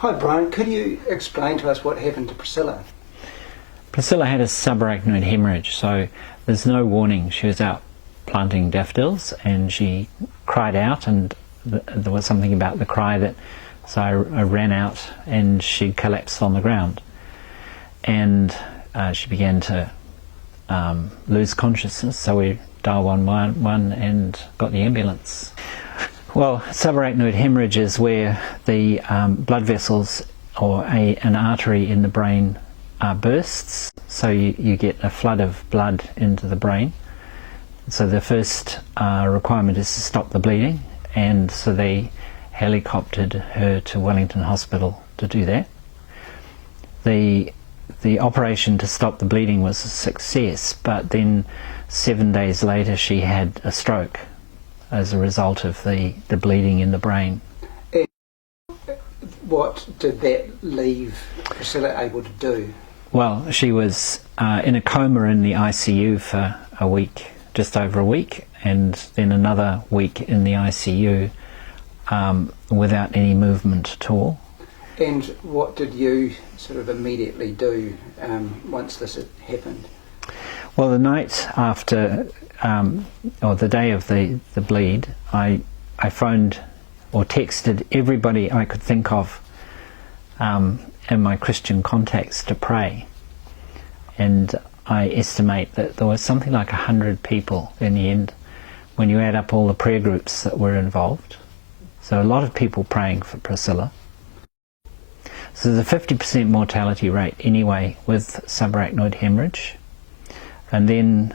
Hi Brian, could you explain to us what happened to Priscilla? Priscilla had a subarachnoid hemorrhage, so there's no warning. She was out planting daffodils and she cried out, and there was something about the cry that, so I ran out and she collapsed on the ground. And she began to lose consciousness, so we dialed 111 and got the ambulance. Well, subarachnoid hemorrhage is where the blood vessels or an artery in the brain bursts, so you get a flood of blood into the brain. So the first requirement is to stop the bleeding, and so they helicoptered her to Wellington Hospital to do that. The operation to stop the bleeding was a success, but then 7 days later she had a stroke as a result of the bleeding in the brain. And what did that leave Priscilla able to do? Well, she was in a coma in the ICU for a week, just over a week, and then another week in the ICU without any movement at all. And what did you sort of immediately do once this had happened? Well, the night after, or the day of the bleed, I phoned or texted everybody I could think of in my Christian contacts to pray. And I estimate that there was something like 100 people in the end when you add up all the prayer groups that were involved. So a lot of people praying for Priscilla. So there's a 50% mortality rate anyway with subarachnoid hemorrhage. And then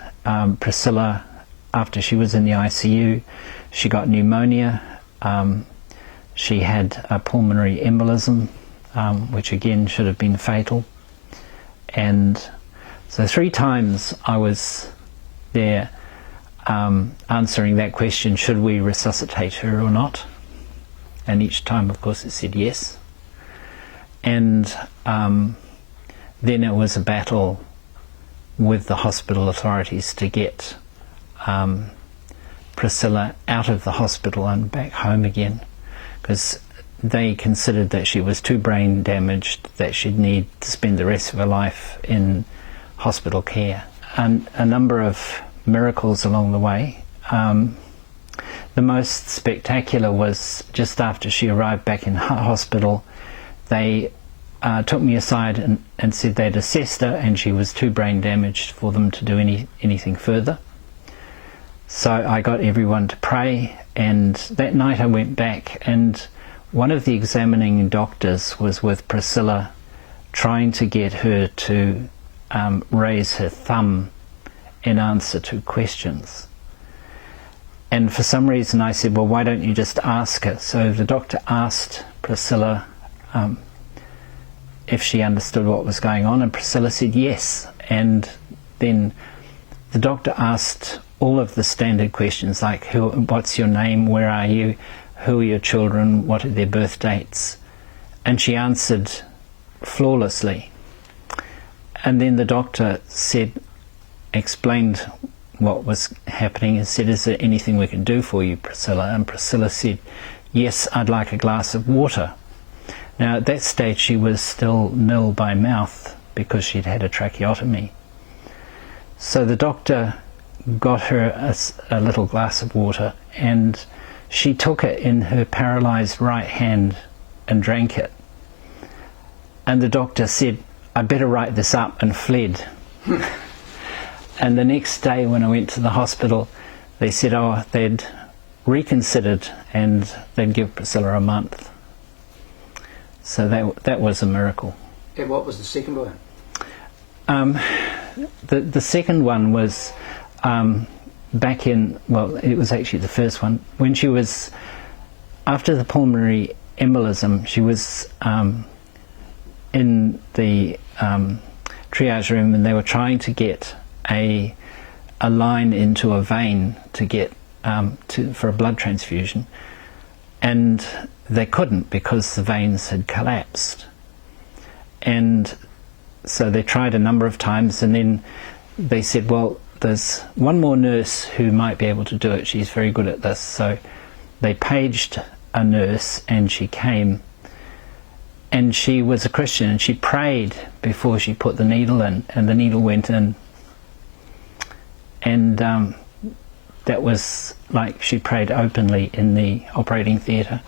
Priscilla, after she was in the ICU, she got pneumonia. She had a pulmonary embolism, which again should have been fatal. And so 3 times I was there answering that question, should we resuscitate her or not? And each time, of course, it said yes. And then it was a battle with the hospital authorities to get Priscilla out of the hospital and back home again, because they considered that she was too brain damaged, that she'd need to spend the rest of her life in hospital care. And a number of miracles along the way. The most spectacular was just after she arrived back in hospital, they took me aside and said they'd assessed her and she was too brain damaged for them to do anything further. So I got everyone to pray, and that night I went back, and one of the examining doctors was with Priscilla trying to get her to raise her thumb in answer to questions. And for some reason I said, well, why don't you just ask her? So the doctor asked Priscilla if she understood what was going on, and Priscilla said yes. And then the doctor asked all of the standard questions like, what's your name, where are you, who are your children, what are their birth dates? And she answered flawlessly. And then the doctor explained what was happening and said, is there anything we can do for you, Priscilla? And Priscilla said, yes, I'd like a glass of water. Now at that stage she was still nil by mouth because she'd had a tracheotomy. So the doctor got her a little glass of water, and she took it in her paralysed right hand and drank it. And the doctor said, I better write this up, and fled. And the next day when I went to the hospital, they said, oh, they'd reconsidered and they'd give Priscilla a month. So that was a miracle. And what was the second one? The second one was back in, well, it was actually the first one. When she was, after the pulmonary embolism, she was in the triage room, and they were trying to get a line into a vein to get for a blood transfusion, and they couldn't because the veins had collapsed. And so they tried a number of times, and then they said, well, there's one more nurse who might be able to do it, she's very good at this. So they paged a nurse and she came, and she was a Christian, and she prayed before she put the needle in, and the needle went in. And that was like she prayed openly in the operating theatre.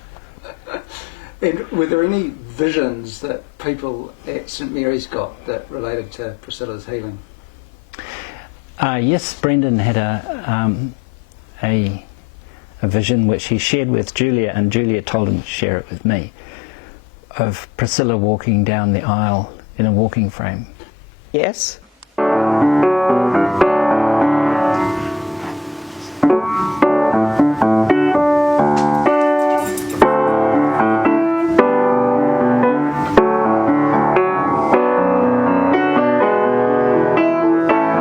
And were there any visions that people at St Mary's got that related to Priscilla's healing? Yes, Brendan had a vision which he shared with Julia, and Julia told him to share it with me, of Priscilla walking down the aisle in a walking frame. Yes.